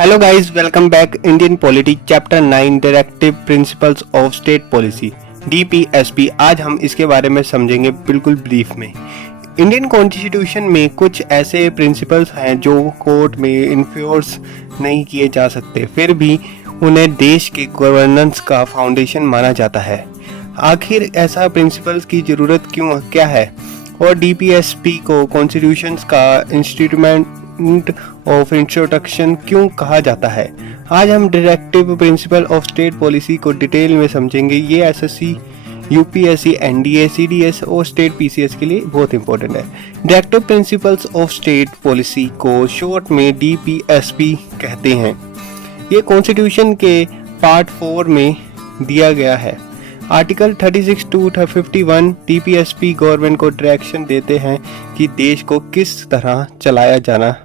Hello guys, welcome back. Indian polity chapter 9 directive principles of state policy DPSP. आज हम इसके बारे में समझेंगे बिल्कुल ब्रीफ में। इंडियन कॉन्स्टिट्यूशन में कुछ ऐसे प्रिंसिपल्स हैं जो कोर्ट में इन्फोर्स नहीं किए जा सकते, फिर भी उन्हें देश के गवर्नेंस का फाउंडेशन माना जाता है। आखिर ऐसा प्रिंसिपल्स की ज़रूरत क्या है और डीपीएसपी को कॉन्स्टिट्यूशन का इंस्ट्रूमेंट ऑफ इंट्रोडक्शन क्यों कहा जाता है। आज हम directive principle of state policy को डिटेल में समझेंगे। ये एसएससी, यूपीएससी, एनडीए, सीडीएस और स्टेट पीसीएस के लिए बहुत इंपॉर्टेंट है। Directive principles of state policy को शॉर्ट में डीपीएसपी कहते हैं। ये कॉन्स्टिट्यूशन के पार्ट 4 में दिया गया है। आर्टिकल 36 टू 51 डीपीएसपी गवर्नमेंट को डायरेक्शन देते हैं कि देश को किस तरह चलाया जाना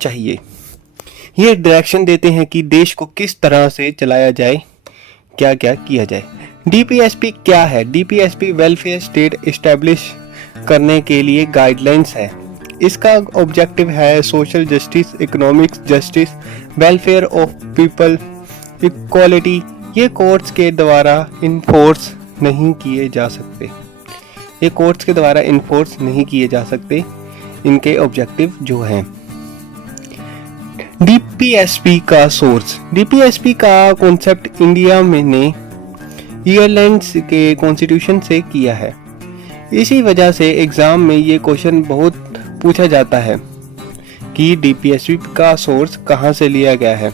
चाहिए। ये डायरेक्शन देते हैं कि देश को किस तरह से चलाया जाए, क्या क्या किया जाए। डीपीएसपी क्या है? डीपीएसपी वेलफेयर स्टेट इस्टेब्लिश करने के लिए गाइडलाइंस है। इसका ऑब्जेक्टिव है social justice, economic justice, welfare of people, equality. ये कोर्ट्स के द्वारा इन्फोर्स नहीं किए जा सकते। इनके ऑब्जेक्टिव जो हैं। डीपीएसपी का सोर्स। डीपीएसपी का कॉन्सेप्ट इंडिया में ने आयरलैंड के कॉन्स्टिट्यूशन से किया है। इसी वजह से एग्जाम में ये क्वेश्चन बहुत पूछा जाता है कि डीपीएसपी का सोर्स कहाँ से लिया गया है।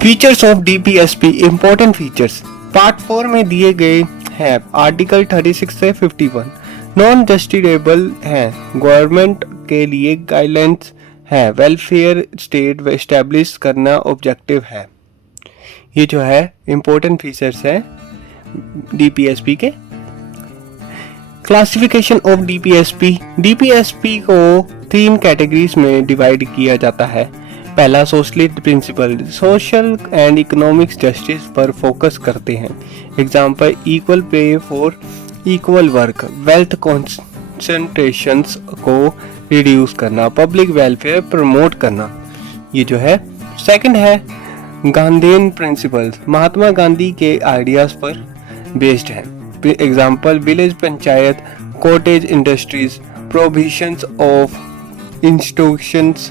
Features of DPSP, important features part 4 में दिए गए हैं। आर्टिकल 36 से 51 नॉन जस्टिसेबल है। गवर्नमेंट के लिए गाइडलाइंस है। वेलफेयर स्टेट एस्टेब्लिश करना ऑब्जेक्टिव है। ये जो है इंपॉर्टेंट फीचर्स है डीपीएसपी के। Classification of DPSP. डीपीएसपी को 3 कैटेगरीज में डिवाइड किया जाता है। पहला, socialist principle, social and economics justice पर फोकस करते हैं। Example, equal pay for equal work, wealth concentrations को रिड्यूस करना, पब्लिक वेलफेयर प्रमोट करना। ये जो है। सेकंड है गांधीयन प्रिंसिपल्स, महात्मा गांधी के आइडियाज पर बेस्ड है। Example, village panchayat, cottage industries, provisions of institutions,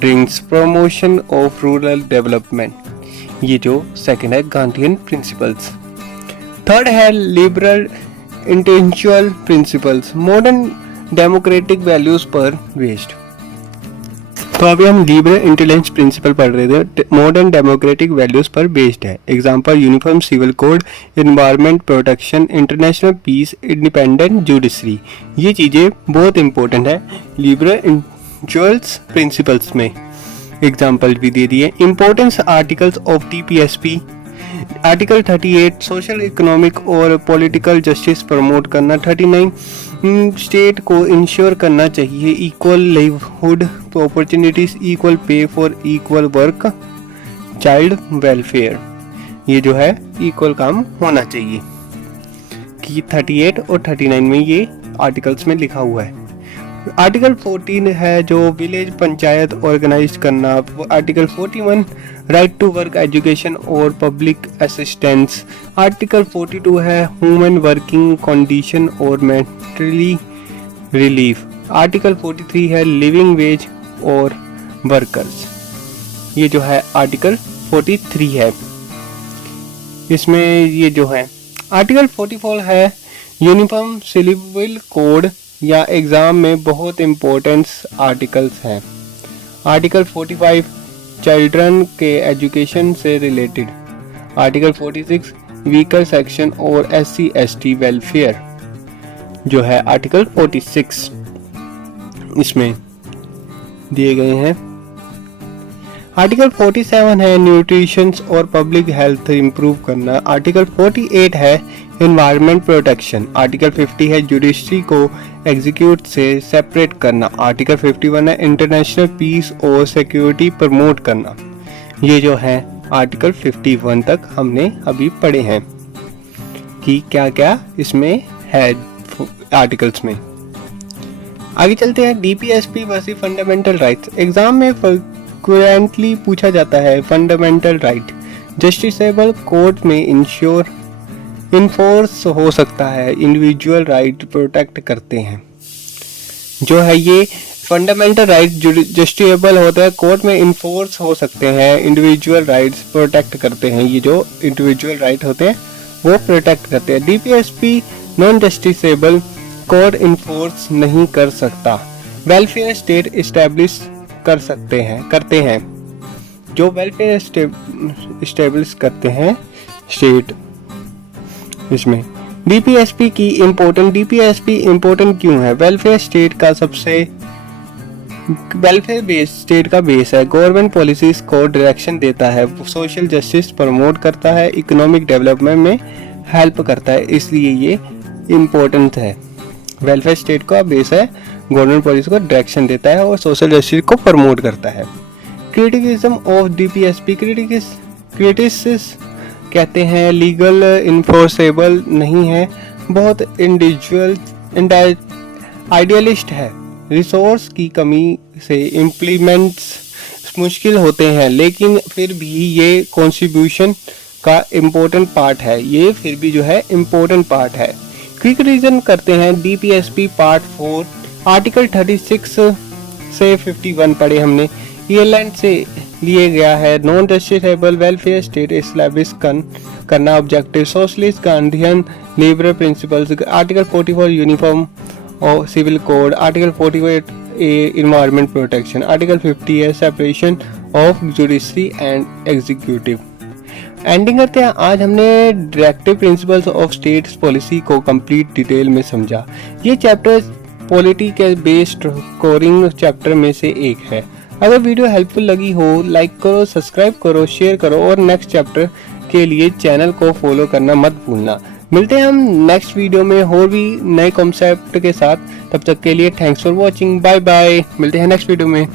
drinks, promotion of rural development. ये जो सेकंड है गांधीयन प्रिंसिपल्स। थर्ड है liberal intellectual principles, modern democratic values पर बेस्ड। तो अभी हम लिबरल इंटेलेक्चुअल प्रिंसिपल पढ़ रहे थे, मॉडर्न डेमोक्रेटिक वैल्यूज पर बेस्ड है। Example, uniform civil code, environment protection, international peace, independent judiciary. ये चीजें बहुत इंपॉर्टेंट है लिबरल इंटेलेक्चुअल्स प्रिंसिपल्स में। एग्जाम्पल भी दे दिए। Importance articles of DPSP. Article 38 social, economic और पॉलिटिकल जस्टिस प्रमोट करना। 39 स्टेट को इंश्योर करना चाहिए equal livelihood opportunities, equal pay for equal work, child welfare. ये जो है इक्वल काम होना चाहिए कि 38 और 39 में ये आर्टिकल्स में लिखा हुआ है। आर्टिकल 14 है जो विलेज पंचायत ऑर्गेनाइज करना। Article 41 right to work, education और पब्लिक असिस्टेंस। आर्टिकल 42 है ह्यूमन वर्किंग कंडीशन और मेंटली रिलीफ। आर्टिकल 43 है लिविंग वेज और वर्कर्स। ये जो है आर्टिकल 43 है। इसमें ये जो है आर्टिकल 44 है यूनिफॉर्म सिविल कोड, या एग्जाम में बहुत इम्पोर्टेंट आर्टिकल्स हैं। आर्टिकल 45 चिल्ड्रन के एजुकेशन से रिलेटेड। आर्टिकल 46 वीकर सेक्शन और SC/ST वेलफेयर जो है आर्टिकल 46 इसमें दिए गए हैं। आर्टिकल 47 है न्यूट्रिशन और पब्लिक हेल्थ इंप्रूव करना। आर्टिकल 48 है एनवायरनमेंट प्रोटेक्शन। आर्टिकल 50 है जुडिशरी को एग्जीक्यूट से सेपरेट करना। आर्टिकल 51 है इंटरनेशनल पीस और सिक्योरिटी प्रमोट करना। ये जो है आर्टिकल 51 तक हमने अभी पढ़े हैं कि क्या क्या इसमें है आर्टिकल्स में। आगे चलते हैं DPSP versus fundamental rights. Exam में फ्रीक्वेंटली पूछा जाता है फंडामेंटल राइट जस्टिसेबल कोर्ट में इन्फोर्स हो सकता है, इंडिविजुअल राइट प्रोटेक्ट करते हैं। जो है ये फंडामेंटल राइट जस्टिसेबल होता है, कोर्ट में इन्फोर्स हो सकते हैं, इंडिविजुअल राइट्स प्रोटेक्ट करते हैं। ये जो इंडिविजुअल राइट होते हैं वो प्रोटेक्ट करते हैं। DPSP non justiciable court enforce नहीं कर सकता, वेलफेयर स्टेट इस्टेब्लिश करते हैं। जो वेलफेयर इस्टेब्लिश करते हैं स्टेट, इसमें डीपीएसपी की डीपीएसपी इम्पोर्टेंट क्यों है? वेलफेयर स्टेट का बेस है, गवर्नमेंट पॉलिसीज को डायरेक्शन देता है, सोशल जस्टिस प्रमोट करता है, इकोनॉमिक डेवलपमेंट में हेल्प करता है, इसलिए ये इम्पोर्टेंट है। वेलफेयर स्टेट का बेस है, गवर्नमेंट पॉलिसी को डायरेक्शन देता है और सोशल जस्टिस को प्रमोट करता है। क्रिटिसिज्म ऑफ डीपीएसपी, क्रिटिसिस कहते हैं लीगल इन्फोर्सेबल नहीं है, बहुत आइडियलिस्ट है, रिसोर्स की कमी से इम्प्लीमेंट्स मुश्किल होते हैं, लेकिन फिर भी ये कॉन्स्टिट्यूशन का इम्पोर्टेंट पार्ट है, ये फिर भी जो है इम्पोर्टेंट पार्ट है। क्रिटिसिज्म करते हैं डीपीएसपी पार्ट 4 आर्टिकल 36 से 51 पढ़े हमने, आयरलैंड से लिए गया है। Non justiciable welfare state establish करना objective, socialist Gandhian liberal principles, article 44 uniform और civil code, article 48 environment protection, article 50 है separation of judiciary and executive. Ending करते हैं। आज हमने directive principles of state policy को कंप्लीट डिटेल में समझा। ये चैप्टर पॉलिटी के बेस्ड स्कोरिंग चैप्टर में से एक है। अगर वीडियो हेल्पफुल लगी हो, लाइक करो, सब्सक्राइब करो, शेयर करो और नेक्स्ट चैप्टर के लिए चैनल को फॉलो करना मत भूलना। मिलते हैं हम नेक्स्ट वीडियो में और भी नए कॉन्सेप्ट के साथ। तब तक के लिए thanks for watching, bye bye. मिलते हैं नेक्स्ट वीडियो में।